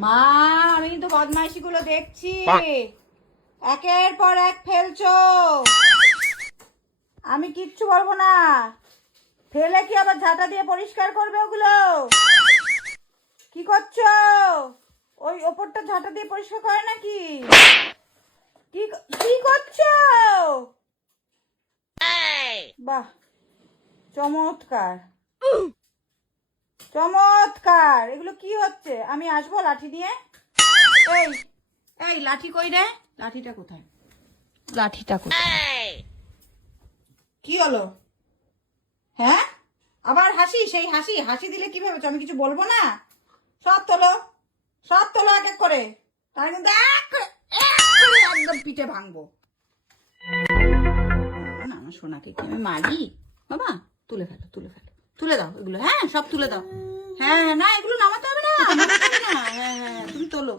মা, আমি কিন্তু বদমাইশি গুলো দেখছি। একের পর এক ফেলছো, আমি কিচ্ছু বলবো না। ফেলে কি আবার ঝাঁটা দিয়ে পরিষ্কার করবে ওগুলো? কি করছো? ওই ওপরটা ঝাঁটা দিয়ে পরিষ্কার করে নাকি? কি কি করছো? বাহ, চমৎকার চমৎকার। এগুলো কি হচ্ছে? আমি আসবো লাঠি নিয়ে। এই এই লাঠি কই রে? লাঠিটা কোথায়? লাঠিটা কোথায়? কি হলো? হ্যাঁ, আবার হাসি? সেই হাসি হাসি দিলে কি ভেবেছো আমি কিছু বলবো না? সব তোলো, সব তোলো এক এক করে। তার কিন্তু একদম পিঠে ভাঙবো না। আমার সোনাকে কি আমি মারি? বাবা, তুলে ফেলো, তুলে ফেলো, তুলে দাও এগুলো। হ্যাঁ, সব তুলে দাও। হ্যাঁ, না এগুলো নামাতে হবে না, নামাতে হবে না। হ্যাঁ হ্যাঁ, তুমি তোলো।